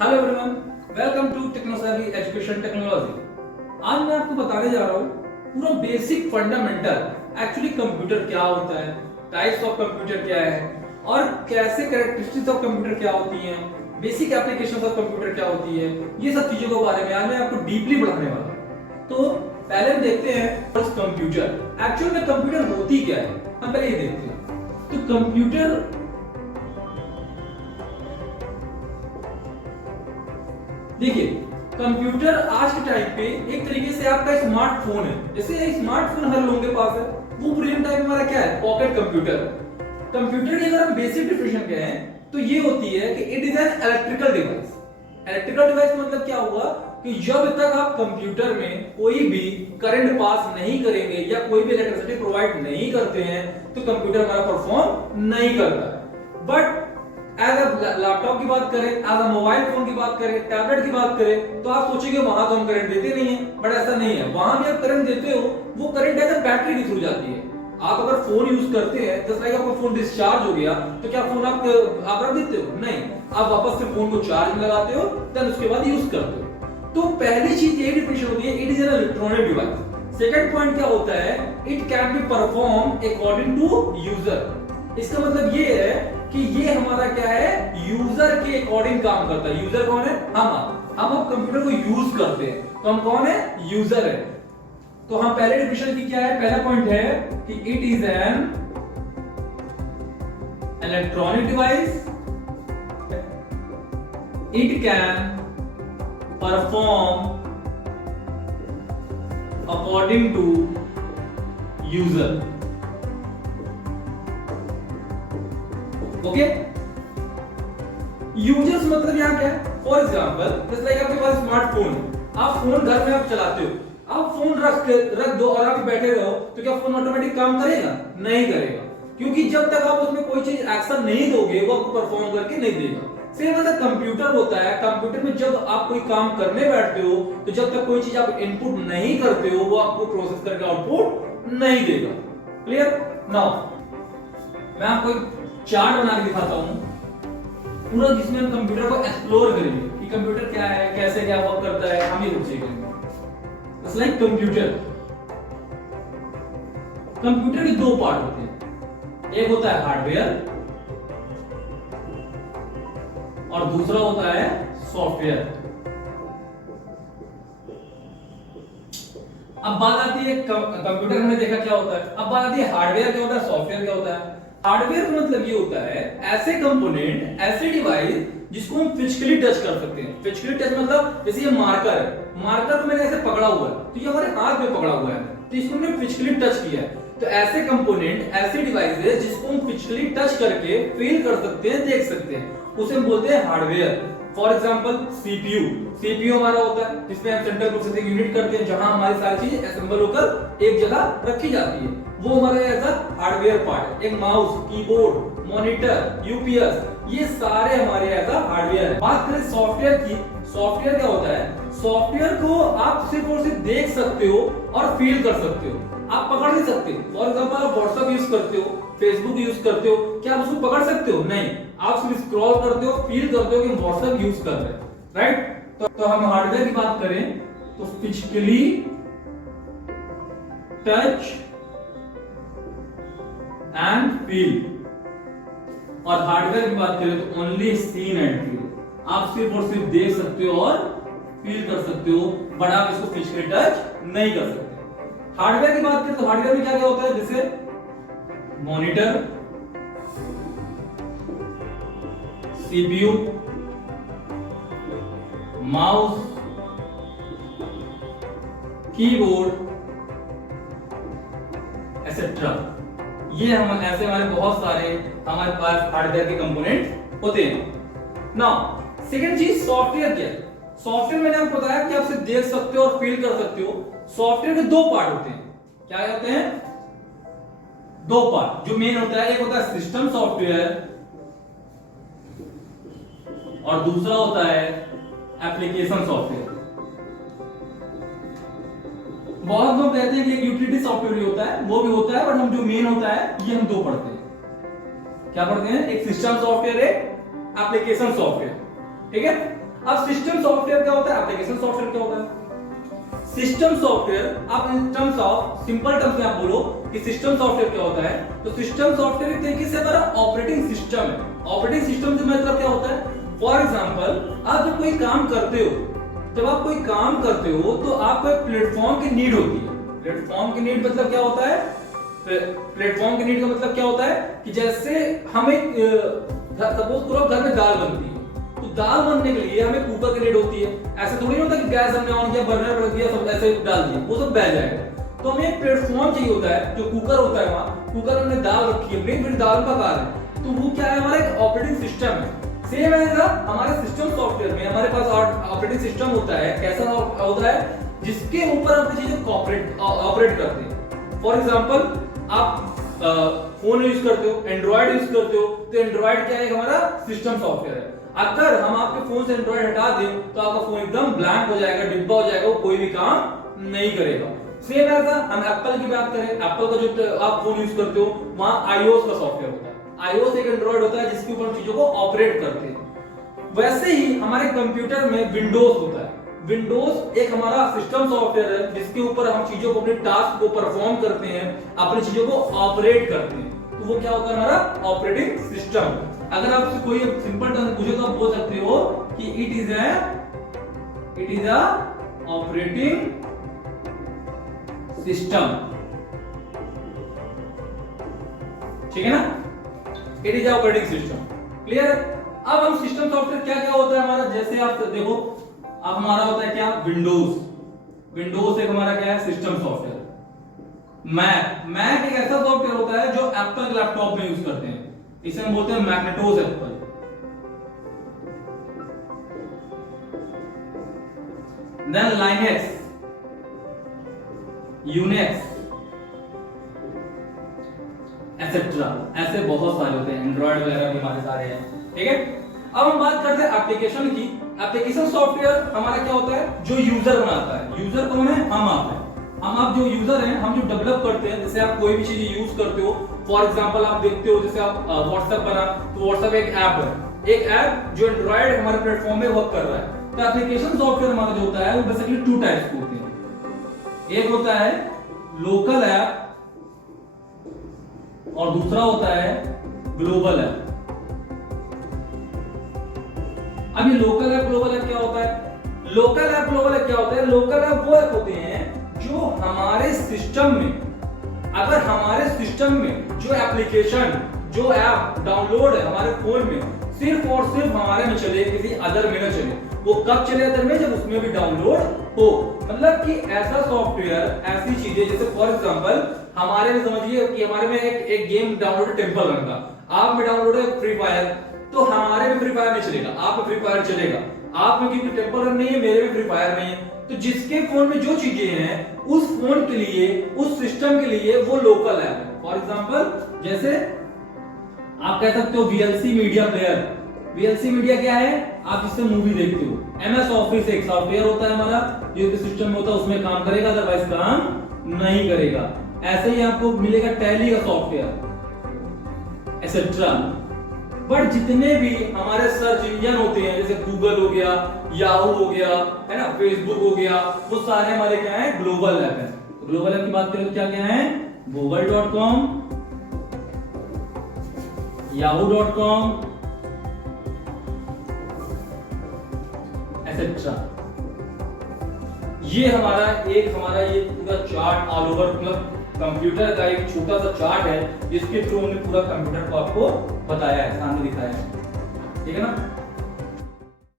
Hello everyone, welcome to Technosavvy education technology. आज मैं आपको बताने जा रहा हूँ पूरा बेसिक फंडामेंटल एक्चुअली कंप्यूटर क्या होता है, टाइप्स ऑफ कंप्यूटर क्या है और कैसे कैरेक्टरिस्टिक्स ऑफ कंप्यूटर क्या होती हैं, बेसिक एप्लीकेशंस ऑफ कंप्यूटर क्या होती है, ये सब चीजों के बारे में आज मैं आपको डीपली पढ़ाने वाला हूँ। तो पहले हम देखते हैं कंप्यूटर एक्चुअल में कंप्यूटर होती क्या है। हम पहले ये देखते हैं। तो कंप्यूटर देखिए, कंप्यूटर आज के टाइम पे एक तरीके से आपका स्मार्टफोन है। जैसे स्मार्टफोन हर लोगों के पास है, वो प्रेजेंट टाइम हमारा क्या है, पॉकेट कंप्यूटर। कंप्यूटर की अगर हम बेसिक डेफिनेशन कहें तो ये होती है कि it is an electrical device. Electrical device मतलब क्या हुआ कि जब तक आप कंप्यूटर में कोई भी करंट पास नहीं करेंगे या कोई भी इलेक्ट्रिसिटी प्रोवाइड नहीं करते हैं तो कंप्यूटर हमारा परफॉर्म नहीं करता। बट एज अ लैपटॉप की बात करें, एज अ मोबाइल फोन की बात करें, टैबलेट की बात करें, तो आप सोचेंगे वहां तो हम करंट देते नहीं है, बट ऐसा नहीं है। वहां भी आप करंट देते हो, वो करंट एज अ बैटरी के थ्रू जाती है। आप अगर फोन यूज करते हैं, जैसे लाइक आपका फोन डिस्चार्ज हो गया तो क्या फोन आप रख देते हो? नहीं, आप वापस से फोन को चार्ज में लगाते हो, देन उसके बाद यूज करते हो। तो पहली चीज ये डिफिनेशन होती है, it is an electronic device. Second point क्या होता है, it can be perform according to user. इसका मतलब ये है कि ये हमारा क्या है, यूजर के अकॉर्डिंग काम करता है। यूजर कौन है? हम अब कंप्यूटर को यूज करते हैं, तो हम कौन है? यूजर है। तो हम पहले डिफिनेशन की क्या है, पहला पॉइंट है कि it is an electronic device, it can perform according to user. Okay, users मतलब यहाँ क्या है, फॉर एग्जाम्पल जैसे लाइक आपके पास स्मार्टफोन, आप फोन घर में आप चलाते हो, आप फोन रख दो और आप बैठे रहो, तो क्या फोन ऑटोमेटिक काम करेगा? नहीं करेगा, क्योंकि जब तक आप उसमें कोई चीज एक्शन नहीं दोगे वो आपको परफॉर्म करके नहीं देगा। सेम ऐसा कंप्यूटर होता है। कंप्यूटर में जब आप कोई काम करने बैठते हो तो जब तक कोई चीज आप इनपुट नहीं करते हो वो आपको प्रोसेस करके आउटपुट नहीं देगा। क्लियर? नाउ मैं आपको एक चार्ट बना के दिखाता हूं पूरा, जिसमें हम कंप्यूटर को एक्सप्लोर करेंगे कि कंप्यूटर क्या है, कैसे क्या वर्क करता है, हम ये कुछ सीखेंगे। इट्स लाइक कंप्यूटर के दो पार्ट होते हैं, एक होता है हार्डवेयर और दूसरा होता है सॉफ्टवेयर। अब बात आती है कंप्यूटर, हमने देखा क्या होता है, अब बात आती है हार्डवेयर क्या होता है, सॉफ्टवेयर क्या होता है। हार्डवेयर का मतलब ये होता है ऐसे कंपोनेंट, ऐसे डिवाइस जिसको हम फिजिकली टच कर सकते हैं। फिजिकली टच मतलब जैसे ये मार्कर है, मार्कर को मैंने ऐसे पकड़ा हुआ है तो ये हमारे हाथ में पकड़ा हुआ है, तो इसको मैंने फिजिकली टच किया है। तो ऐसे कंपोनेंट, ऐसे डिवाइसेस जिसको हम फिजिकली टच करके फील कर सकते हैं, देख सकते हैं, उसे हम बोलते हैं हार्डवेयर। फॉर एग्जांपल सीपीयू हमारा होता है जिसमें हम सेंट्रल प्रोसेसिंग यूनिट करते हैं, जहां हमारी सारी चीजें असेंबल होकर एक जगह रखी जाती है, वो हमारा ऐसा हार्डवेयर पार्ट है। एक माउस, कीबोर्ड, मॉनिटर, यूपीएस, ये सारे हमारे ऐसा हार्डवेयर है। बात करें सॉफ्टवेयर की, सॉफ्टवेयर क्या होता है, सॉफ्टवेयर को आप सिर्फ और सिर्फ देख सकते हो और फील कर सकते हो, आप पकड़ नहीं सकते। फॉर एग्जांपल आप व्हाट्सएप यूज करते हो, फेसबुक यूज करते हो, क्या आप उसको पकड़ सकते हो? नहीं, आप सिर्फ स्क्रॉल करते हो, फील करते हो कि हम व्हाट्सएप यूज कर रहे हैं, राइट? तो हम हार्डवेयर की बात करें तो फिजिकली टच एंड फील, और हार्डवेयर की बात करें तो ओनली सीन एंड फील। आप सिर्फ और सिर्फ देख सकते हो और फील कर सकते हो, बट आप इसको फिजिकली टच नहीं कर सकते। हार्डवेयर की बात करें तो हार्डवेयर में क्या क्या होता है, जैसे monitor, CPU, mouse, keyboard, etcetera. ये हम ऐसे हमारे बहुत सारे हमारे पास हार्डवेयर के कंपोनेंट होते हैं। नाउ सेकंड चीज सॉफ्टवेयर क्या है। सॉफ्टवेयर मैंने आपको बताया कि आप सिर्फ देख सकते हो और फील कर सकते हो। सॉफ्टवेयर के दो पार्ट होते हैं, क्या होते हैं? दो पार्ट जो मेन होता है, एक होता है सिस्टम सॉफ्टवेयर और दूसरा होता है एप्लीकेशन सॉफ्टवेयर। बहुत लोग कहते हैं कि एक यूटिलिटी सॉफ्टवेयर होता है, वो भी होता है, बट हम जो मेन होता है ये हम दो पढ़ते हैं। क्या पढ़ते हैं? एक सिस्टम सॉफ्टवेयर है, एप्लीकेशन सॉफ्टवेयर। ठीक है, अब सिस्टम सॉफ्टवेयर क्या होता है, एप्लीकेशन सॉफ्टवेयर क्या होता है? सिस्टम सॉफ्टवेयर आप in terms of simple terms में आप बोलो कि सिस्टम सॉफ्टवेयर क्या होता है, तो सिस्टम सॉफ्टवेयर एक तरीके से हमारा ऑपरेटिंग सिस्टम है। ऑपरेटिंग सिस्टम से मतलब क्या होता है, फॉर एग्जांपल आप जब कोई काम करते हो, जब आप कोई काम करते हो तो आपको एक प्लेटफॉर्म की नीड होती है। प्लेटफॉर्म की नीड मतलब क्या होता है, प्लेटफॉर्म की नीड का मतलब क्या होता है कि जैसे हम एक सपोज करो घर में दाल बनती है, तो दाल बनने के लिए हमें कुकर की नीड होती है। ऐसा थोड़ी नहीं होता कि गैस हमने ऑन किया, बर्नर रख दिया, सब ऐसे डाल दिया, वो सब बह जाएगा। तो हमें एक प्लेटफॉर्म चाहिए होता है, जो कुकर होता है, वहां कुकर हमने दाल रखी है, फिर दाल पका रहे हैं, तो वो क्या है, हमारा एक ऑपरेटिंग सिस्टम है। सेम ऐसा हमारे सिस्टम सॉफ्टवेयर में हमारे पास ऑपरेटिंग सिस्टम होता है। कैसा होता है, जिसके ऊपर अपनी चीजें ऑपरेट करते हैं। फॉर एग्जांपल आप फोन यूज करते हो, एंड्रॉइड यूज करते हो, तो एंड्रॉइड क्या है, हमारा सिस्टम सॉफ्टवेयर है। अगर हम आपके फोन से एंड्रॉइड हटा दें तो आपका फोन एकदम ब्लैंक हो जाएगा, डिब्बा हो जाएगा, वो कोई भी काम नहीं करेगा। सेम ऐसा हम एप्पल की बात करें, एप्पल का जो आप फोन यूज करते हो वहां आईओएस का सॉफ्टवेयर होता है। आईओएस एक एंड्रॉइड होता है जिसके ऊपर चीजों को ऑपरेट करते हैं। वैसे ही हमारे कंप्यूटर में विंडोज होता है। विंडोज एक हमारा सिस्टम सॉफ्टवेयर है जिसके ऊपर हम चीजों को, अपने टास्क को परफॉर्म करते हैं, अपनी चीजों को ऑपरेट करते हैं। तो वो क्या होता है, हमारा ऑपरेटिंग सिस्टम। अगर आपसे कोई सिंपल टर्म पूछे तो आप बोल सकते हो कि it is a operating system. ठीक है ना, it is operating system. Clear? अब हम सिस्टम सॉफ्टवेयर क्या क्या होता है हमारा, जैसे आप देखो, अब हमारा होता है क्या, विंडोज एक हमारा क्या है, सिस्टम सॉफ्टवेयर। मैक एक ऐसा सॉफ्टवेयर होता है जो एप्पल के लैपटॉप में यूज करते हैं, इसे हम बोलते हैं मैग्नेटोस Apple. Then Linux, Unix, etcetera, ऐसे बहुत सारे होते हैं, एंड्रॉइड वगैरह भी हमारे सारे हैं। ठीक है, अब हम बात करते हैं एप्लीकेशन की। एप्लीकेशन सॉफ्टवेयर हमारा क्या होता है, जो यूजर बनाता है। यूजर कौन है, हम आप हैं। आप जो यूजर हैं, हम जो डेवलप करते हैं, जैसे आप कोई भी चीज यूज करते हो, फॉर एग्जांपल आप देखते हो, जैसे आप व्हाट्सएप बना, तो व्हाट्सएप एक ऐप है, एक ऐप जो एंड्रॉइड हमारे प्लेटफॉर्म में वर्क कर रहा है। तो एप्लीकेशन सॉफ्टवेयर हमारा जो होता है वो बेसिकली टू टाइप्स के होते हैं। एक होता है लोकल ऐप और दूसरा होता है ग्लोबल ऐप। अब ये लोकल ऐप ग्लोबल ऐप क्या होता है, लोकल ऐप ग्लोबल ऐप क्या होता है, लोकल ऐप वो ऐप होते हैं जो हमारे सिस्टम में, अगर हमारे सिस्टम में जो एप्लीकेशन, जो ऐप डाउनलोड है हमारे फोन में, सिर्फ और सिर्फ हमारे में चले, किसी अदर में न चले। वो कब चले अदर में, जब उसमें भी डाउनलोड हो। मतलब कि ऐसा सॉफ्टवेयर, ऐसी चीजें, जैसे फॉर एग्जांपल हमारे में समझिए कि हमारे में एक गेम डाउनलोड है टेंपल रन का, आप में डाउनलोड है फ्री फायर, तो हमारे में फ्री फायर नहीं चलेगा, आप में फ्री फायर चलेगा। आप में क्योंकि टेंपल रन नहीं है, मेरे में फ्री फायर नहीं है। तो जिसके फोन में जो चीजें हैं, उस फोन के लिए, उस सिस्टम के लिए वो लोकल ऐप है। फॉर एग्जांपल जैसे आप कह सकते हो VLC media player. VLC media क्या है, आप इससे मूवी देखते हो। MS ऑफिस एक सॉफ्टवेयर होता है हमारा, जो सिस्टम में होता है, उसमें काम करेगा, अदरवाइज काम नहीं करेगा। ऐसे ही आपको मिलेगा टैली का सॉफ्टवेयर, एटसेट्रा। बट जितने भी हमारे सर्च इंजन होते हैं, जैसे गूगल हो गया, याहू हो गया, है ना, फेसबुक हो गया, वो सारे हमारे क्या है, ग्लोबल ऐप है। ग्लोबल ऐप की बात करें तो क्या क्या है, google.com, yahoo.com, एटसेट्रा। ये हमारा ये पूरा चार्ट ऑल ओवर, मतलब कंप्यूटर का एक छोटा सा चार्ट है जिसके थ्रू हमने पूरा कंप्यूटर को आपको बताया है, सामने दिखाया है। ठीक है ना।